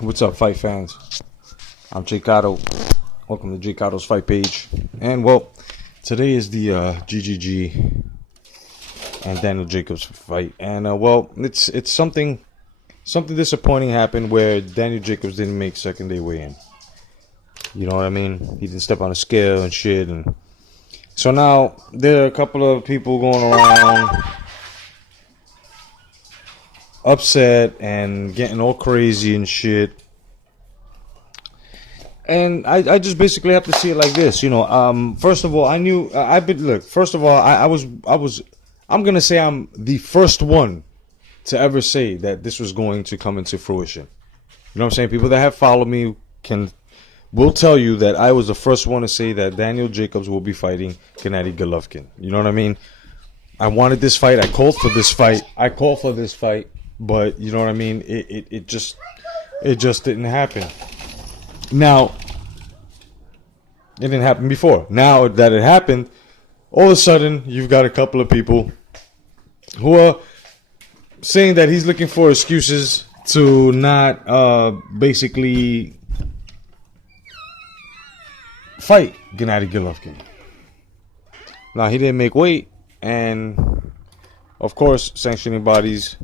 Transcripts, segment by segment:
What's up, fight fans? I'm J.Cotto. Welcome to J.Cotto's Fight Page. And, well, today is the GGG and Daniel Jacobs fight. And, well, it's something disappointing happened where Daniel Jacobs didn't make second day weigh-in. You know what I mean? He didn't step on a scale and shit. And so now there are a couple of people going around upset and getting all crazy and shit. And I just basically have to see it like this, you know. First of all, I'm gonna say I'm the first one to ever say that this was going to come into fruition. You know what I'm saying? People that have followed me will tell you that I was the first one to say that Daniel Jacobs will be fighting Gennady Golovkin. You know what I mean? I wanted this fight. I called for this fight. But you know what I mean? It just didn't happen. Now, it didn't happen before. Now that it happened, all of a sudden you've got a couple of people who are saying that he's looking for excuses to not basically fight Gennady Golovkin. Now, he didn't make weight, and of course, sanctioning bodies,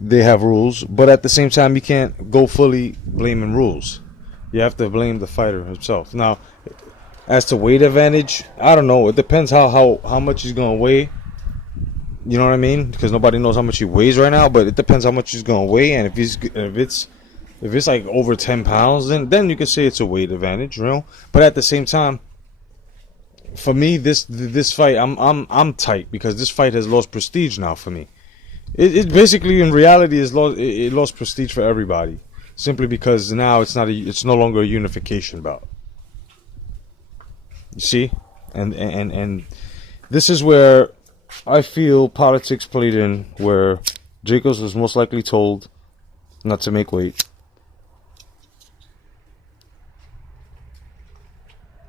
they have rules, but at the same time, you can't go fully blaming rules. You have to blame the fighter himself. Now, as to weight advantage, I don't know. It depends how much he's gonna weigh. You know what I mean? Because nobody knows how much he weighs right now, but it depends how much he's gonna weigh. And if it's like over 10 pounds, then you can say it's a weight advantage, you know. But at the same time, for me, this fight, I'm tight because this fight has lost prestige now for me. It basically, in reality, it lost prestige for everybody, simply because now it's no longer a unification bout. You see, and this is where I feel politics played in, where Jacobs was most likely told not to make weight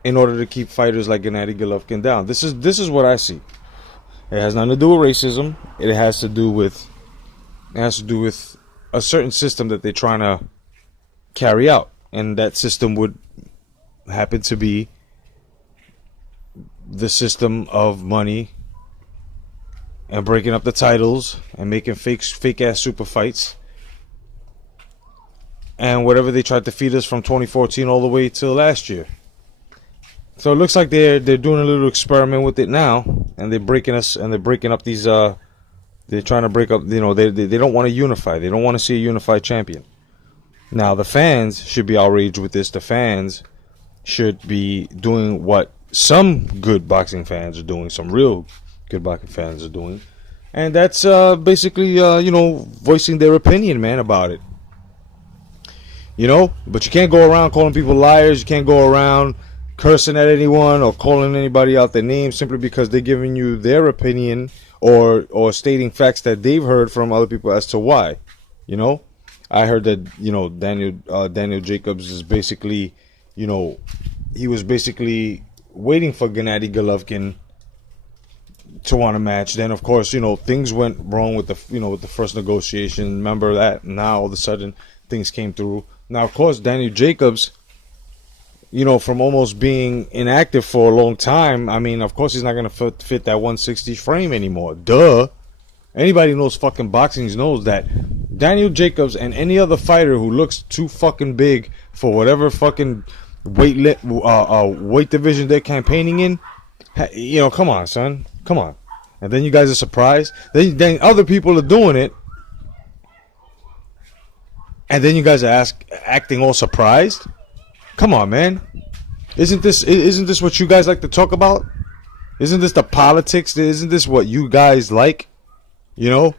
in order to keep fighters like Gennady Golovkin down. This is what I see. It has nothing to do with racism. It has to do with a certain system that they're trying to carry out, and that system would happen to be the system of money and breaking up the titles and making fake ass super fights and whatever they tried to feed us from 2014 all the way till last year. So it looks like they're doing a little experiment with it now, and they're breaking up these. They're trying to break up. You know, they don't want to unify. They don't want to see a unified champion. Now the fans should be outraged with this. The fans should be doing what some good boxing fans are doing. Some real good boxing fans are doing, and that's basically voicing their opinion, man, about it. You know, but you can't go around calling people liars. You can't go around cursing at anyone or calling anybody out their name simply because they're giving you their opinion or stating facts that they've heard from other people as to why. You know, I heard that, you know, Daniel Jacobs is basically, you know, he was basically waiting for Gennady Golovkin to want a match. Then of course, you know, things went wrong with the first negotiation. Remember that? Now all of a sudden things came through. Now of course Daniel Jacobs, you know, from almost being inactive for a long time, I mean, of course he's not going to fit that 160 frame anymore. Duh. Anybody who knows fucking boxing knows that Daniel Jacobs and any other fighter who looks too fucking big for whatever fucking weight division they're campaigning in, you know, come on, son. Come on. And then you guys are surprised. Then other people are doing it. And then you guys are acting all surprised. Come on, man. Isn't this what you guys like to talk about? Isn't this the politics? Isn't this what you guys like? You know,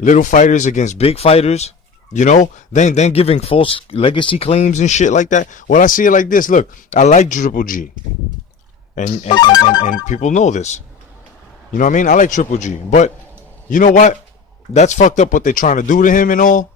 little fighters against big fighters. You know, then giving false legacy claims and shit like that. Well, I see it like this. Look, I like Triple G, and people know this. You know what I mean? I like Triple G, but you know what? That's fucked up what they're trying to do to him and all.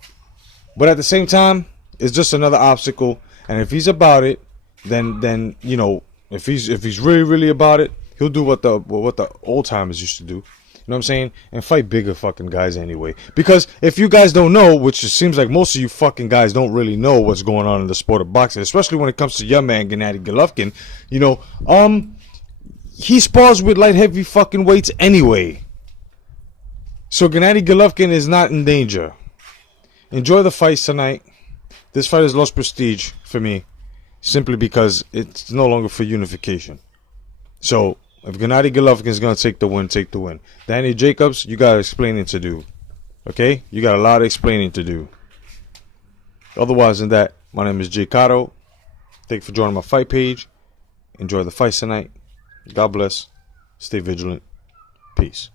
But at the same time, it's just another obstacle. And if he's about it, then you know, if he's really about it, he'll do what the old timers used to do. know what I'm saying? And fight bigger fucking guys anyway. Because if you guys don't know, which it seems like most of you fucking guys don't really know what's going on in the sport of boxing, especially when it comes to your man Gennady Golovkin, you know, he spars with light heavy fucking weights anyway. So Gennady Golovkin is not in danger. Enjoy the fights tonight. This fight has lost prestige for me, simply because it's no longer for unification. So if Gennady Golovkin is going to take the win, take the win. Danny Jacobs, you got explaining to do. Okay? You got a lot of explaining to do. Otherwise than that, my name is J.Cotto. Thank you for joining my fight page. Enjoy the fights tonight. God bless. Stay vigilant. Peace.